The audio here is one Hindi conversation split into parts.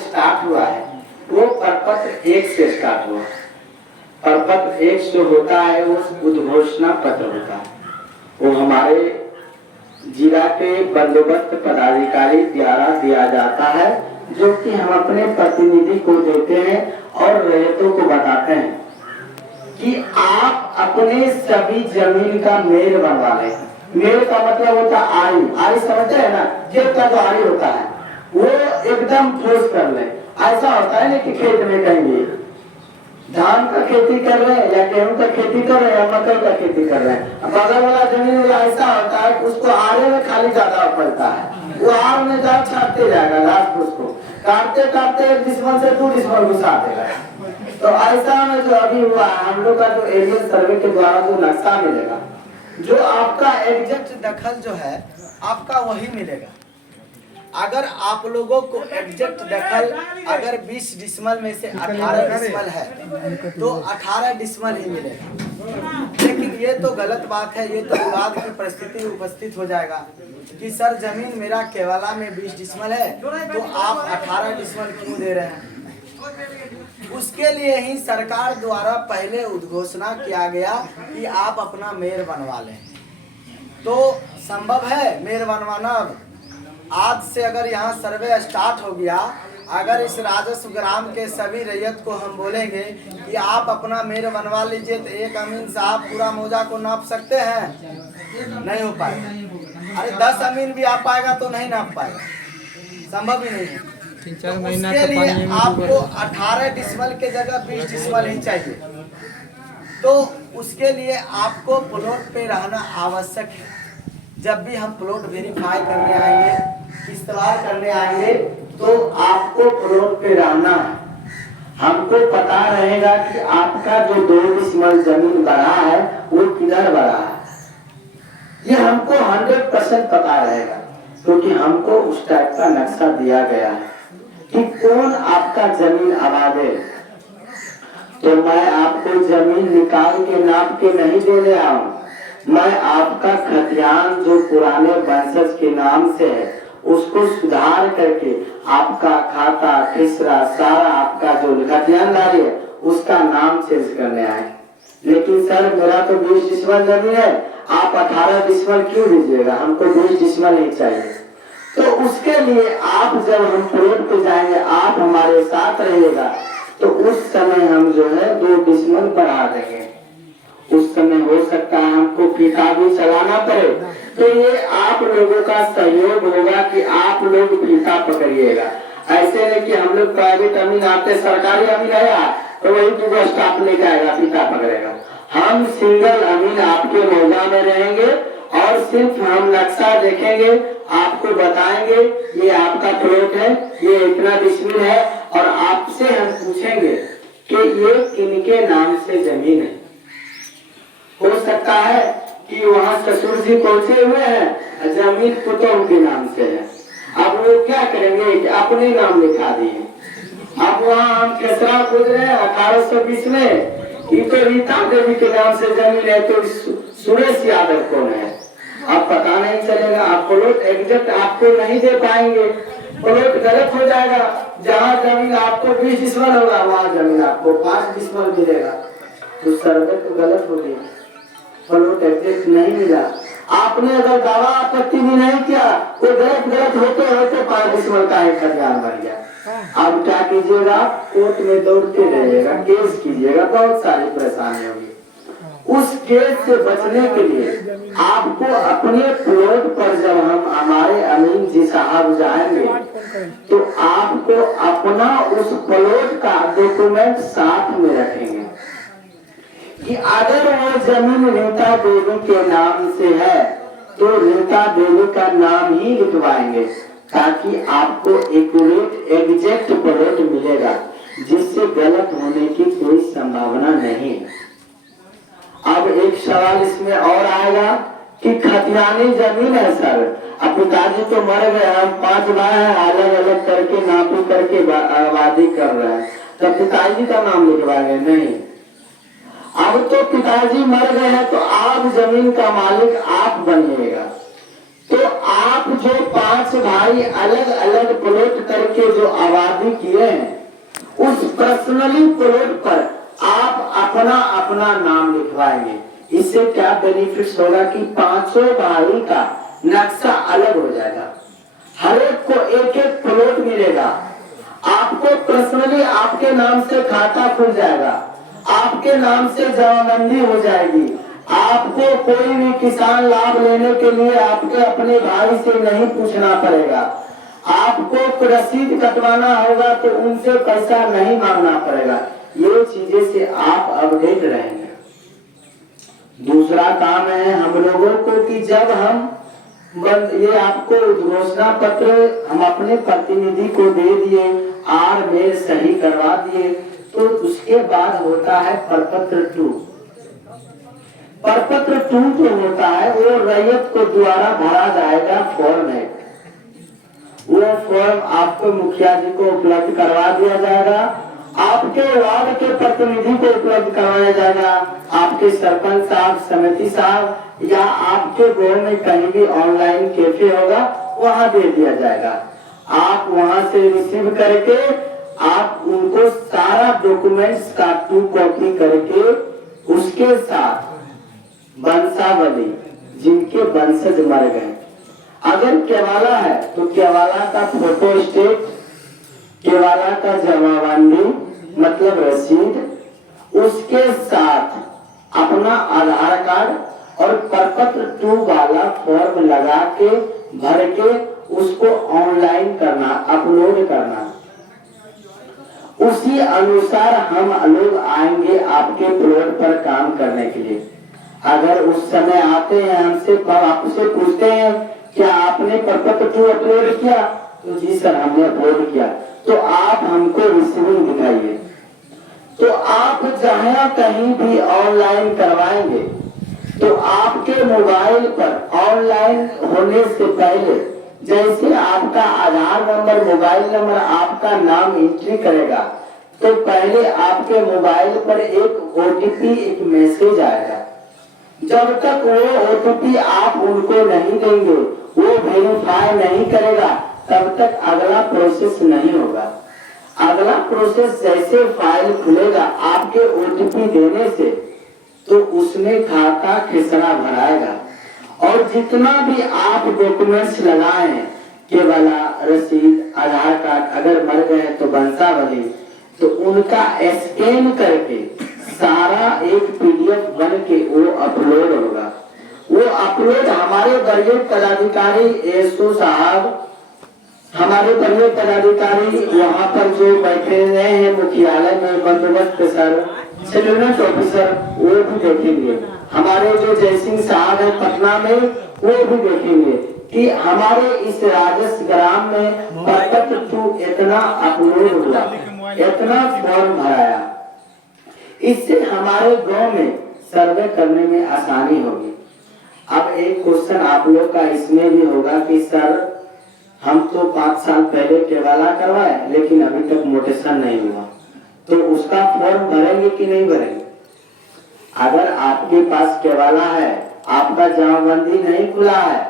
स्टार्ट हुआ है वो प्रपत्र 1 से स्टार्ट हुआ। प्रपत्र 1 जो होता है वो उद्घोषणा पत्र होता है। वो हमारे जिला के बंदोबस्त पदाधिकारी द्वारा दिया जाता है, जो कि हम अपने प्रतिनिधि को देते हैं और रैयतों को बताते हैं कि आप अपने सभी जमीन का मेल बनवा लें। मेल का मतलब होता है आरी। आरी समझते हैं ना, खेत का जो आरी होता है वो एकदम ठोस कर ले। ऐसा होता है ना कि खेत में कहेंगे धान का खेती कर रहे हैं या गेहूं का खेती कर रहे हैं या मकई का खेती कर रहे हैं, बगल वाला जमीन वाला ऐसा होता है कि उसको आरे में खाली ज्यादा पड़ता है, वो आर में जा छाटते जाएगा, लास्ट उसको काटते काटते 1 डिसमल से 2 डिसमल घुसा देगा। तो ऐसा में जो अभी हुआ हम लोग का जो एरियल सर्वे के द्वारा जो नक्शा मिलेगा, जो आपका एग्जैक्ट दखल जो है आपका वही मिलेगा। अगर आप लोगों को एग्जैक्ट दखल अगर 20 डिसमल में से 18 डिसमल है तो 18 डिसमल ही मिलेगा। लेकिन ये तो गलत बात है, ये तो विवाद की परिस्थिति उपस्थित हो जाएगा कि सर जमीन मेरा केवला में 20 डिसमल है तो आप 18 डिसमल क्यों दे रहे हैं। उसके लिए ही सरकार द्वारा पहले उद्घोषणा किया गया कि आप अपना मेयर बनवा लें। तो संभव है मेयर बनवाना। आज से अगर यहाँ सर्वे स्टार्ट हो गया, अगर इस राजस्व ग्राम के सभी रैयत को हम बोलेंगे कि आप अपना मेयर बनवा लीजिए तो एक अमीन साहब पूरा मौजा को नाप सकते हैं? नहीं हो पाएगा। अरे 10 अमीन भी आ पाएगा तो नहीं नाप पाएगा, संभव ही नहीं है। 3-4 महीना उसके लिए आपको 18 डिसमल के जगह 20 डिसमल ही चाहिए। तो उसके लिए आपको प्लॉट पे रहना आवश्यक है। जब भी हम प्लॉट वेरीफाई करने आएंगे, इस्तेमाल करने आएंगे, तो आपको प्लॉट पे रहना है। हमको पता रहेगा कि आपका जो 2 डिसमल जमीन बढ़ा है वो किधर बढ़ा है, ये हमको 100% पता रहेगा, क्योंकि हमको उस टाइप का नक्शा दिया गया है कि कौन आपका जमीन आबाद है। तो मैं आपको जमीन निकाल के नाप के नहीं दे रहा हूँ, मैं आपका खतियान जो पुराने वंशज के नाम से है उसको सुधार करके आपका खाता खिसरा सारा आपका जो खतियानदारी है उसका नाम चेंज करने आए। लेकिन सर मेरा तो 20 डिसमल जमीन है, आप 18 डिसमल क्यों दीजिएगा, हमको 20 डिसमल ही चाहिए। तो उसके लिए आप जब हम प्लॉट पे जाएंगे, आप हमारे साथ रहिएगा, तो उस समय हम जो है 2 डिसमल बढ़ा देंगे। उस समय हो सकता है हमको फीता भी चलाना पड़े, तो ये आप लोगों का सहयोग होगा कि आप लोग फीता पकड़िएगा। ऐसे नहीं कि हम लोग प्राइवेट अमीन आते, सरकारी अमीन आया तो वही 2 स्टाफ लेकर आएगा फीता पकड़ेगा। हम सिंगल अमीन आपके मौजा में रहेंगे और सिर्फ हम नक्शा देखेंगे, आपको बताएंगे ये आपका प्लॉट है, ये इतना डिसमिल है, और आपसे हम पूछेंगे कि ये किनके नाम से जमीन है। हो सकता है कि वहाँ ससुर जी पहुंचे हुए हैं, जमीन पुतों के नाम से है। अब वो क्या करेंगे कि अपने नाम लिखा दिए। अब वहाँ हम खेसरा खोज रहे हैं 1820 में, ये तो रीता देवी के नाम से जमीन है, तो सुरेश यादव कौन है अब पता नहीं चलेगा। आप प्लॉट एग्जैक्ट आपको नहीं दे पाएंगे, प्लॉट गलत हो जाएगा। जहाँ जमीन आपको 20 डिसमल होगा वहाँ जमीन आपको 5 डिसमल मिलेगा, तो सर्वे तो गलत हो गया, प्लॉट एग्जैक्ट नहीं मिला। आपने अगर दावा आपत्ति भी नहीं किया, वो गलत होते होते 5 डिसमल का एक खतियान बन गया। अब क्या कीजिएगा, कोर्ट में दौड़ते रहिएगा, केस कीजिएगा, बहुत सारी परेशानी होगी। उस केस से बचने के लिए आपको अपने प्लॉट पर जब हम हमारे अमीन जी साहब जाएंगे तो आपको अपना उस प्लॉट का डॉक्यूमेंट साथ में रखेंगे कि अगर वो जमीन रीता देवी के नाम से है तो रीता देवी का नाम ही लिखवाएंगे, ताकि आपको एक्यूरेट एग्जैक्ट प्लॉट मिलेगा, जिससे गलत होने की कोई संभावना नहीं है। अब एक सवाल इसमें और आएगा कि खतियानी जमीन है सर, अब पिताजी तो मर गए, हम 5 भाई हैं, अलग अलग करके नापी करके आबादी कर रहे हैं, तो पिताजी का नाम लिखवाएंगे नहीं। अब तो पिताजी मर गए हैं तो आप जमीन का मालिक आप बनिएगा, तो आप जो 5 भाई अलग अलग प्लॉट करके जो आबादी किए हैं, उस पर्सनली प्लॉट पर आप अपना अपना नाम लिखवाएंगे। इससे क्या बेनिफिट्स होगा कि 5 भाई का नक्शा अलग हो जाएगा, हर एक को एक एक प्लॉट मिलेगा। आपको पर्सनली आपके नाम से खाता खुल जाएगा, आपके नाम से जमाबंदी हो जाएगी। आपको कोई भी किसान लाभ लेने के लिए आपके अपने भाई से नहीं पूछना पड़ेगा। आपको रसीद कटवाना होगा तो उनसे पैसा नहीं मांगना पड़ेगा। ये चीजें से आप अपडेट रहेंगे। दूसरा काम है हम लोगों को कि जब हम ये आपको घोषणा पत्र हम अपने प्रतिनिधि को दे दिए, आर मेल सही करवा दिए, तो उसके बाद होता है प्रपत्र 2। प्रपत्र 2 जो होता है वो रैयत को द्वारा भरा जाएगा फॉर्म है। वो फॉर्म आपको मुखिया जी को उपलब्ध करवा दिया जाएगा, आपके वार्ड के प्रतिनिधि को उपलब्ध करवाया जाएगा, आपके सरपंच साहब, समिति साहब, या आपके गांव में कहीं भी ऑनलाइन कैफे होगा वहां दे दिया जाएगा। आप वहां से रिसीव करके आप उनको सारा डॉक्यूमेंट्स का 2 कॉपी करके उसके साथ वंशावली, जिनके वंशज मर गए, अगर केवाला है तो केवाला का फोटो स्टेट, केवाला का जमाबंदी मतलब रसीद, उसके साथ अपना आधार कार्ड और प्रपत्र 2 वाला फॉर्म लगा के भर के उसको ऑनलाइन करना, अपलोड करना। उसी अनुसार हम लोग आएंगे आपके प्लॉट पर काम करने के लिए। अगर उस समय आते हैं हमसे, आपसे पूछते हैं क्या आपने प्रपत्र 2 अपलोड किया, तो जी सर हमने अपलोड किया, तो आप हमको रिसीविंग दिखाइए। तो आप जहां कहीं भी ऑनलाइन करवाएंगे तो आपके मोबाइल पर ऑनलाइन होने से पहले जैसे आपका आधार नंबर, मोबाइल नंबर, आपका नाम एंट्री करेगा, तो पहले आपके मोबाइल पर एक ओटीपी, एक मैसेज आएगा। जब तक वो ओटीपी आप उनको नहीं देंगे, वो वेरीफाई नहीं करेगा, तब तक अगला प्रोसेस नहीं होगा। अगला प्रोसेस जैसे फाइल खुलेगा आपके ओटीपी देने से, तो उसमें खाता खिसरा भराएगा और जितना भी आप डॉक्यूमेंट्स लगाए हैं, केवला, रसीद, आधार कार्ड, अगर मर गए तो वंशावली, तो उनका स्कैन करके सारा एक पीडीएफ बन के वो अपलोड होगा। वो अपलोड हमारे वरीय पदाधिकारी एसओ साहब, हमारे वरीय पदाधिकारी वहाँ पर जो बैठे हुए हैं मुख्यालय में, बंदोबस्त सर, सेलुलर ऑफिसर, वो भी देखेंगे। हमारे जो जयसिंह साहब है पटना में, वो भी देखेंगे कि हमारे इस राजस्व ग्राम में प्रपत्र 2 इतना अपलोड हुआ, इतना फॉर्म भराया। इससे हमारे गांव में सर्वे करने में आसानी होगी। अब एक क्वेश्चन आप लोग का इसमें भी होगा कि सर हम तो 5 साल पहले केवाला करवाए लेकिन अभी तक मोटेशन नहीं हुआ, तो उसका फॉर्म भरेंगे कि नहीं भरेंगे? अगर आपके पास केवाला है, आपका जमाबंदी नहीं खुला है,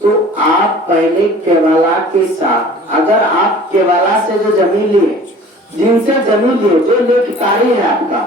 तो आप पहले केवाला के साथ, अगर आप केवाला से जो जमीन लिए, जिनसे जमीन लिए, जो लेखकारी है आपका,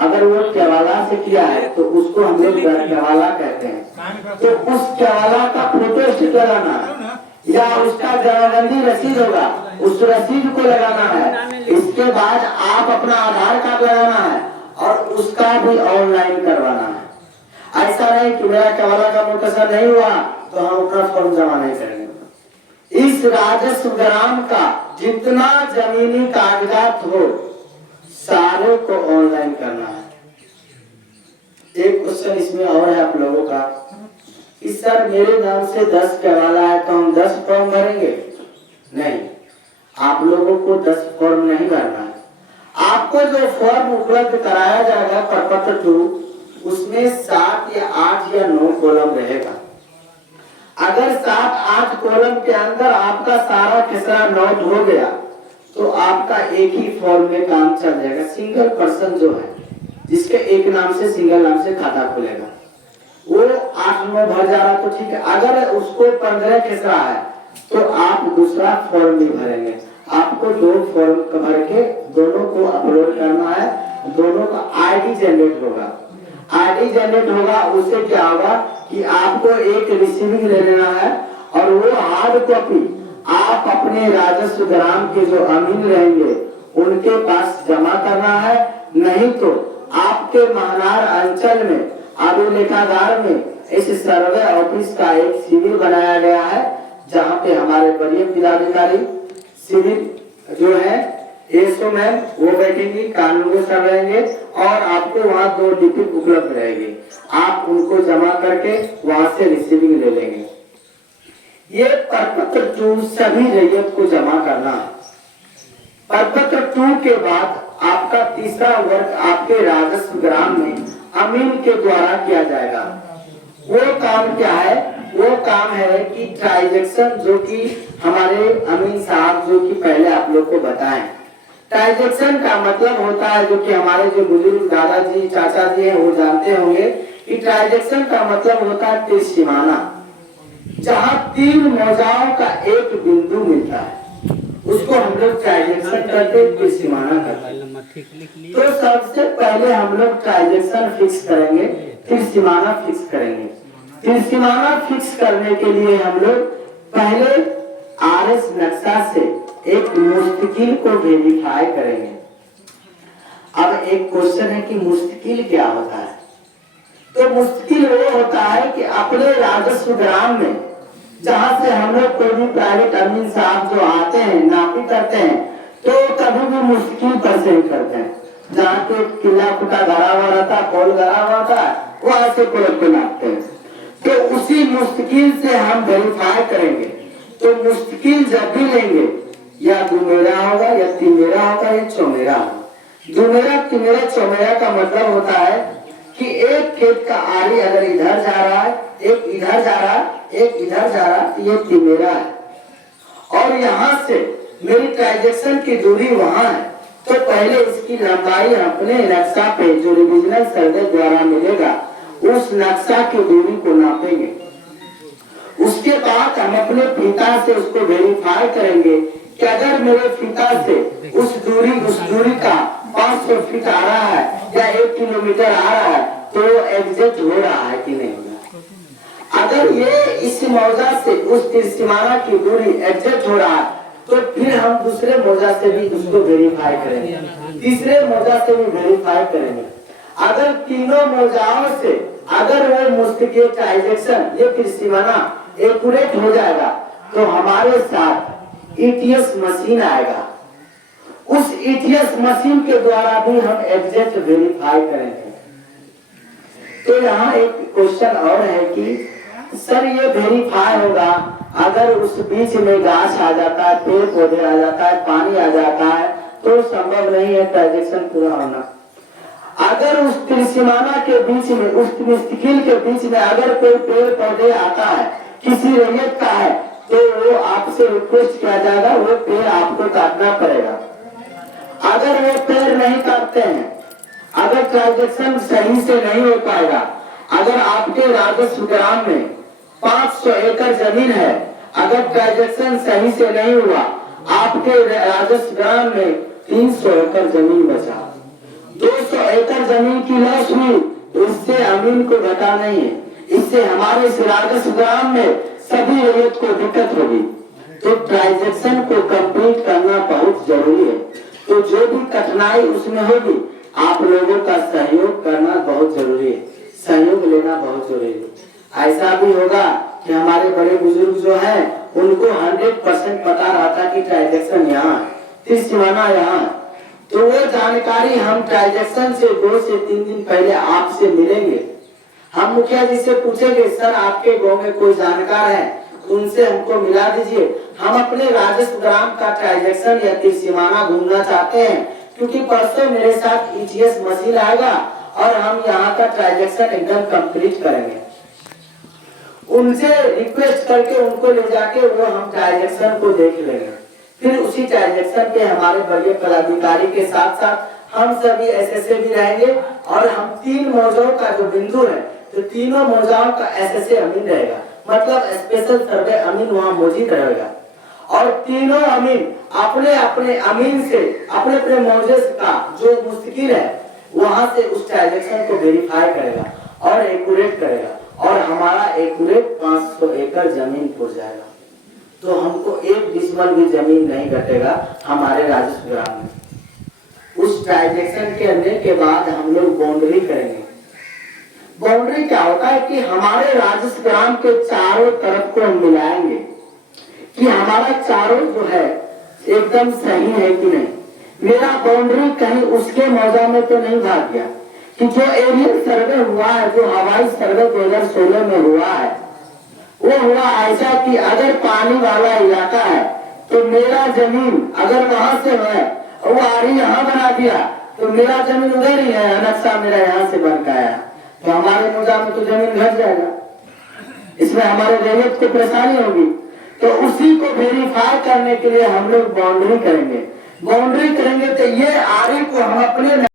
अगर वो केवाला से किया है तो उसको हम लोग केवाला कहते हैं। तो उस केवाला का फोटो स्टेट लगाना है या उसका जमाबंदी रसीद होगा, उस रसीद को लगाना है। इसके बाद आप अपना आधार कार्ड लगाना है और उसका भी ऑनलाइन करवाना है। ऐसा नहीं कि मेरा केवाला का मुकसर नहीं हुआ तो हम अपना फॉर्म जमा नहीं करेंगे। इस राजस्व ग्राम का जितना जमीनी कागजात हो सारे को ऑनलाइन करना है। एक क्वेश्चन इसमें और है आप लोगों का कि सर मेरे नाम से 10 केवाला है तो हम 10 फॉर्म भरेंगे? नहीं, आप लोगों को 10 फॉर्म नहीं भरना है। आपको जो फॉर्म उपलब्ध कराया जाएगा प्रपत्र 2, उसमें 7 या 8 या 9 कॉलम रहेगा। अगर 7-8 कॉलम के अंदर आपका सारा खसरा नोट हो गया तो आपका एक ही फॉर्म में काम चल जाएगा। सिंगल पर्सन जो है जिसके एक नाम से, सिंगल नाम से खाता खुलेगा, वो 8 में भर जा रहा तो ठीक है, अगर उसको 15 खिसरा है तो आप दूसरा फॉर्म भी भरेंगे। आपको 2 फॉर्म भर के दोनों को अपलोड करना है, दोनों का आईडी जनरेट होगा। आईडी जनरेट होगा, उससे क्या होगा कि आपको एक रिसीविंग ले लेना है और वो हार्ड कॉपी आप अपने राजस्व ग्राम के जो अमीन रहेंगे उनके पास जमा करना है। नहीं तो आपके महनार अंचल में अभिलेखागार में इस सर्वे ऑफिस का एक शिविर बनाया गया है, जहाँ पे हमारे वरीय जिलाधिकारी शिविर जो है एसओ मैम वो बैठेंगी, कानून सर रहेंगे और आपको वहाँ 2 लिपिक उपलब्ध रहेंगे। आप उनको जमा करके वहाँ से रिसीविंग ले लेंगे। ये प्रपत्र 2 सभी रैयत को जमा करना है। प्रपत्र 2 के बाद आपका तीसरा वर्ग आपके राजस्व ग्राम में अमीन के द्वारा किया जाएगा। वो काम क्या है? वो काम है कि ट्रांजैक्शन जो कि हमारे अमीन साहब जो कि पहले आप लोग को बताएं। ट्रांजैक्शन का मतलब होता है, जो कि हमारे जो बुजुर्ग दादाजी चाचा जी हैं वो जानते होंगे कि ट्रांजैक्शन का मतलब होता है त्रिसीमाना, जहाँ 3 मौजाओं का एक बिंदु मिलता है उसको हम लोग ट्रांजैक्शन करते त्रिसीमाना करते हैं। तो सबसे पहले हम लोग ट्रांजैक्शन फिक्स करेंगे, त्रिसीमाना फिक्स करेंगे। त्रिसीमाना फिक्स करने के लिए हम लोग पहले आरएस नक्शा से एक मुस्तकिल को वेरीफाई करेंगे। अब एक क्वेश्चन है कि मुस्तकिल क्या होता है? तो मुस्तकिल वो होता है कि अपने राजस्व ग्राम में जहाँ से हम लोग कोई भी प्राइवेट अमीन साहब जो आते हैं नापी करते हैं तो कभी भी मुस्तकिल पर से ही करते हैं। जहाँ पे किला खुटा गड़ा हुआ रहता, पोल गड़ा हुआ था, वहां से पोल को नापते हैं। तो उसी मुस्तकिल से हम वेरीफाई करेंगे। तो मुस्तकिल जब भी लेंगे या दुमेरा होगा या तिमेरा होगा या चौमेरा होगा। दुमेरा तिमेरा चौमेरा का मतलब होता है कि एक खेत का आरी अगर इधर जा रहा है, एक इधर जा रहा है, एक इधर जा रहा है, ये तिमेरा है। और यहाँ से मेरी ट्रांजैक्शन की दूरी वहां है, तो पहले इसकी लंबाई अपने नक्शा पे जो रिविजनल सर्वे द्वारा मिलेगा उस नक्शा की दूरी को नापेंगे। उसके बाद हम अपने फीता से उसको वेरीफाई करेंगे कि अगर मेरे फीता से उस दूरी का 500 फीट आ रहा है या 1 किलोमीटर आ रहा है तो एग्जैक्ट हो रहा है कि नहीं। अगर ये इस मौजा से उस त्रिसीमाना की दूरी एग्जैक्ट हो रहा है तो फिर हम दूसरे मौजा से भी उसको वेरीफाई करेंगे, तीसरे मौजा से भी वेरीफाई करेंगे। अगर तीनों मौजाओं से अगर वो मुस्तकिल ट्रांजैक्शन ये त्रिसीमाना एक्यूरेट हो जाएगा तो हमारे साथ ईटीएस मशीन आएगा। उस ईटीएस मशीन के द्वारा भी हम एग्जैक्ट वेरीफाई करेंगे। तो यहाँ एक क्वेश्चन और है कि सर ये वेरीफाई होगा अगर उस बीच में घास आ जाता है, पेड़ पौधे आ जाता है, पानी आ जाता है तो संभव नहीं है ट्रांजैक्शन पूरा होना। अगर उस त्रिसीमाना के बीच में उस मुस्तकिल के बीच में अगर कोई पेड़ पौधे आता है किसी रैयत का है तो वो आपसे रिक्वेस्ट किया जाएगा, वो पेड़ आपको काटना पड़ेगा। अगर वो पेड़ नहीं काटते हैं, अगर ट्रांजैक्शन सही से नहीं हो पाएगा, अगर आपके राजस्व ग्राम में 500 एकड़ जमीन है, अगर ट्रांजैक्शन सही से नहीं हुआ, आपके राजस्व ग्राम में 300 एकड़ जमीन बचा, 200 एकड़ जमीन की लॉस हुई, तो इससे अमीन को घटा नहीं है, इससे हमारे इस राजस्व ग्राम में सभी रैयत को दिक्कत होगी। तो ट्रांजैक्शन को कंप्लीट करना बहुत जरूरी है। तो जो भी कठिनाई उसमें होगी आप लोगों का सहयोग करना बहुत जरूरी है, सहयोग लेना बहुत जरूरी है। ऐसा भी होगा कि हमारे बड़े बुजुर्ग जो हैं उनको 100% पता रहता कि ट्रांजैक्शन यहाँ त्रिसीमाना यहाँ, तो वो जानकारी हम ट्रांजैक्शन से 2 से 3 दिन पहले आपसे मिलेंगे। हम मुखिया जी से पूछेंगे सर आपके गांव में कोई जानकार है, उनसे हमको मिला दीजिए, हम अपने राजस्व ग्राम का ट्रांजैक्शन या त्रिसीमाना घूमना चाहते हैं, क्योंकि परसों मेरे साथ ईटीएस मशीन आएगा और हम यहाँ का ट्रांजैक्शन एकदम कंप्लीट करेंगे। उनसे रिक्वेस्ट करके उनको ले जाके वो हम ट्रांजैक्शन को देख लेंगे। फिर उसी ट्रांजैक्शन पे हमारे बड़े पदाधिकारी के साथ साथ हम सभी एसएसए भी रहेंगे और हम 3 मौजों का जो बिंदु है तो तीनों मौजाओं का एसएसए अमीन रहेगा, मतलब स्पेशल सर्वे अमीन वहां मौजूद रहेगा। और तीनों अमीन अपने अपने अमीन से अपने अपने मौजे का जो मुस्तकिल है वहां से उस ट्रांजैक्शन को वेरीफाई करेगा और एक्यूरेट करेगा, और हमारा एक्यूरेट 500 एकड़ जमीन पुर जाएगा। तो हमको 1 डिसमल भी जमीन नहीं घटेगा हमारे राजस्व ग्राम में। उस ट्रांजैक्शन के करने के बाद हम लोग बाउंड्री करेंगे। बाउंड्री क्या होता है कि हमारे राजस्व ग्राम के चारों तरफ को हम मिलाएंगे कि हमारा चारों जो है एकदम सही है कि नहीं। मेरा बाउंड्री कहीं उसके मौजा में तो नहीं भाग गया कि जो एरियल सर्वे हुआ है, जो हवाई सर्वे 2016 में हुआ है, वो हुआ ऐसा कि अगर पानी वाला इलाका है तो मेरा जमीन अगर वहां से है और वो आरी यहाँ बना दिया तो मेरा जमीन उधर ही है, नक्शा मेरा यहाँ से बन का आया, तो हमारे मौजा में तो जमीन घट जाएगा, इसमें हमारे रेवत को परेशानी होगी। तो उसी को वेरीफाई करने के लिए हम लोग बाउंड्री करेंगे। बाउंड्री करेंगे तो ये आरी को हम अपने